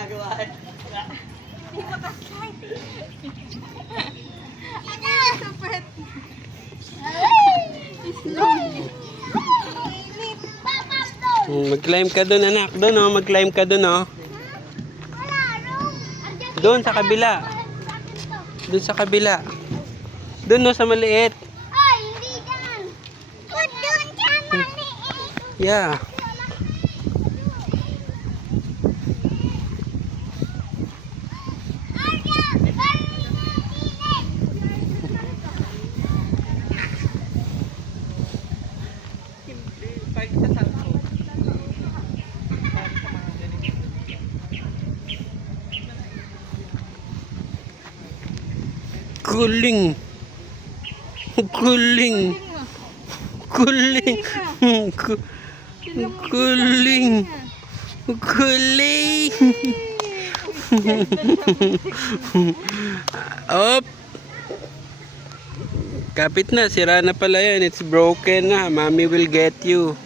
ginagawa. Hindi makaslide. Ano? Sapet. Slowly. Mag-climb ka doon, anak. Doon, oh. Mag-climb ka doon, oh. Doon sa kabila. Doon sa kabila. Doon, no, sa maliit. Ay, hindi dyan. Doon sa maliit. Yeah. Guling. Guling. Guling. Guling. Guling. Op. Kapit na, sira na pala yan. It's broken na. Mommy will get you.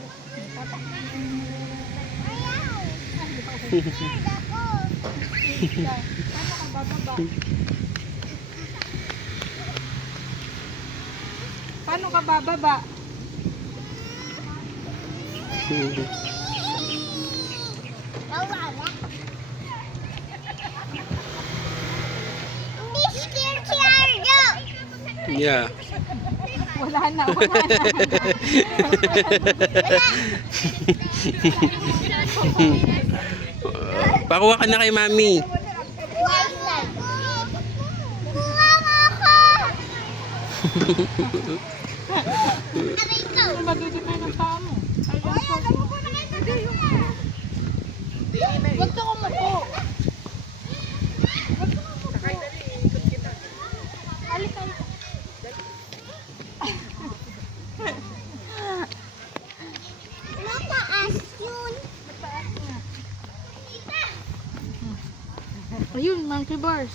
Paano ka bababa? Hindi scared si Arjo. Yeah. Wala na, wala na. Pakuha ka na kay Mami. Magigimay ng paa mo. Huwag ka kumupo. Alik, alik. Mataas yun. Mataas nga. Ayun, monkey bars.